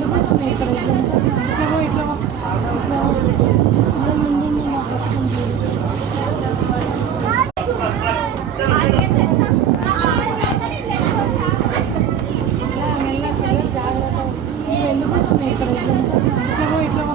ఎందుకు వస్తున్నాయి ఇక్కడ ఇట్లా ముందు నాకు వస్తుంది జాగ్రత్త ఎందుకు వస్తున్నాయి ఇక్కడ ఇట్లా